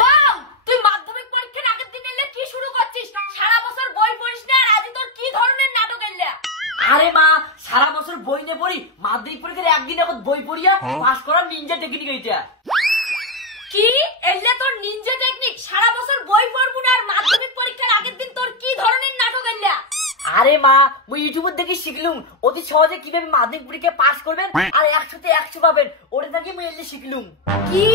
বাউ, তুই মাধ্যমিক পরীক্ষার আগের দিন এলে কি শুরু করছিস? সারা বছর বই পড়িস না আর আজ তোর কি ধরনের নাটক এলে? আরে মা, সারা বছর বই নে পড়ি, মাধ্যমিক পরীক্ষার একদিন এখন বই পড়িয়া পাস করার নিনজা টেকনিক এইটা। কি এলে তোর নিনজা টেকনিক? সারা বছর বই পড়বো না আর মাধ্যমিক পরীক্ষার আগের দিন তোর কি ধরনের নাটক এলে? আরে মা, মুই ইউটিউব দেখে শিখলুম অতি সহজে কিভাবে মাধ্যমিক পরীক্ষা পাস করবেন আর 100তে 100 পাবেন, ওটা থেকে মুই এলে শিখলুম। কি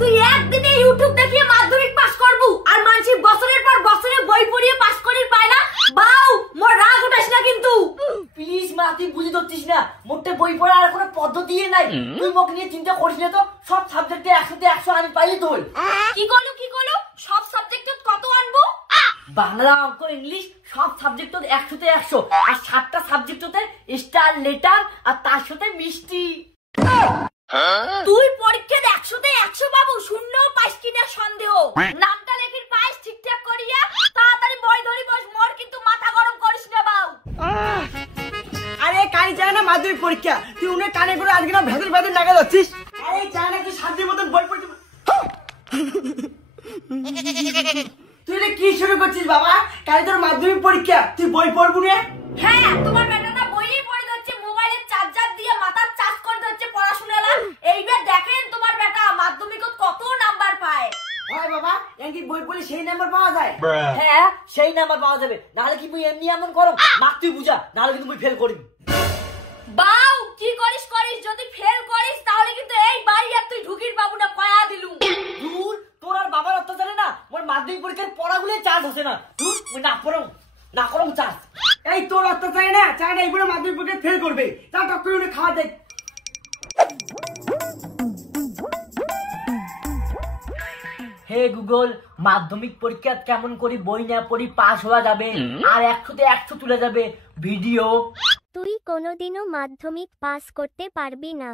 তুই একদিনে ইউটিউব দেখিয়ে মাধ্যমিক পাস করবু আর মানুষ বছরের পর বছরে বই পড়িয়ে পাস করির পায় না? বাউ, মোর রাগ উঠাস না কিন্তু। প্লিজ মা, তুই বুঝি ধরছিস না, মোটে বই পড়ার আর কোনো পদ্ধতি নাই। তুই মোক নিয়ে চিন্তা করিস না তো, সব সাবজেক্টে 100তে 100 আমি পাইলে তোর। কি করলো সব সাবজেক্টে কত আনবো? বাংলা, অঙ্ক, ইংলিশ সব সাবজেক্ট 100তে 100 আর 7টা সাবজেক্টতে স্টার লেটার আর তার সাথে মিষ্টি। তুই পরীক্ষায় 100তে 100 পাবো, শূন্য পাইস কিনা সন্দেহ। নামটা লেখির পাইস ঠিকঠাক করিয়া তাড়াতাড়ি বই ধরি বস, মোর কিন্তু মাথা গরম করিস না বাউ। আরে কাই যায় না মাধ্যমিক পরীক্ষা, তুই উনি কানে করে আজকে না ভেতর ভেতর নাগা যাচ্ছিস। আরে যায় না, তুই শান্তির মতন বই পড়ছিস। তুই কি শুরু করছিস বাবা? কাল তোর মাধ্যমিক পরীক্ষা, তুই বই পড়বু না? হ্যাঁ, তোমার বেটাটা বইই পড়ে যাচ্ছে, মোবাইলের চার্জার দিয়ে মাথার চার্জ করে যাচ্ছে পড়াশোনা। এইবার দেখেন তোমার বেটা মাধ্যমিকত কত নাম্বার পায়। হয় বাবা, এমনি বই পড়লে সেই নাম্বার পাওয়া যায়? হ্যাঁ, সেই নাম্বার পাওয়া যাবে, নাহলে কি মুই এমনি এমন করো? মাক তুই বুঝা, নাহলে কিন্তু মুই ফেল করিম। বাউ, কি করিস যদি ফেল করিস তাহলে কিন্তু এই বাড়ি আর তুই ঢুকির পাবো না, কয়া দিলুম। দূর, তোর আর বাবার অত্যাচারে না মোর মাধ্যমিক পরীক্ষার পড়াগুলো চার্জ হচ্ছে না। দূর, মুই না করম চার্জ। এই তোর অত্যাচারে না চায় না এইবারে মাধ্যমিক পরীক্ষা ফেল করবে, তা টক করে খাওয়া দেখ। হে গুগল, মাধ্যমিক পরীক্ষা কেমন করি বই না পড়ি পাস হওয়া যাবে আর 100তে 100 তুলে যাবে? ভিডিও। তুই কোনোদিনও মাধ্যমিক পাস করতে পারবি না।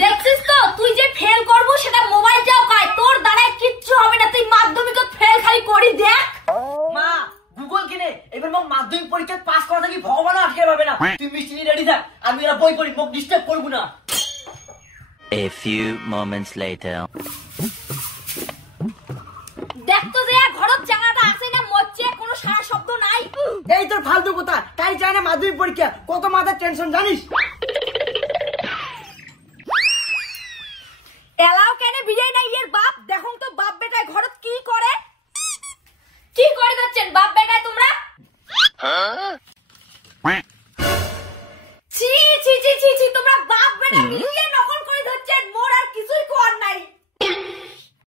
দেখছিস তো, তুই যে ফেল করবো সেটা মোবাইল যাও পায়, তোর দ্বারাই কিচ্ছু হবে না, তুই মাধ্যমিক ফেল খালি করি দেখ। মা, গুগল কিনে এবার মোক মাধ্যমিক পরীক্ষা পাস করা থাকি ভগবানও আটকে পাবে না। তুই মিষ্টি নিয়ে রেডি থাক, আমি এরা বই পড়ি, মোক ডিস্টার্ব করবো না। A few moments later. দেখতো যে ঘরত জায়গাটা আছে না, মরছে, কোনো সারা শব্দ নাই। এই তোর ফালতু কথা, তাই চায় না মাধ্যমিক পরীক্ষা, কত মাথার টেনশন জানিস? এলাও কেন বিজয় নাই এর বাপ? দেখুন তো বাপ বেটায় ঘরত কি করে যাচ্ছেন বাপ বেটায় তোমরা? ছি ছি ছি ছি, তোমরা বাপ বেটা মিলে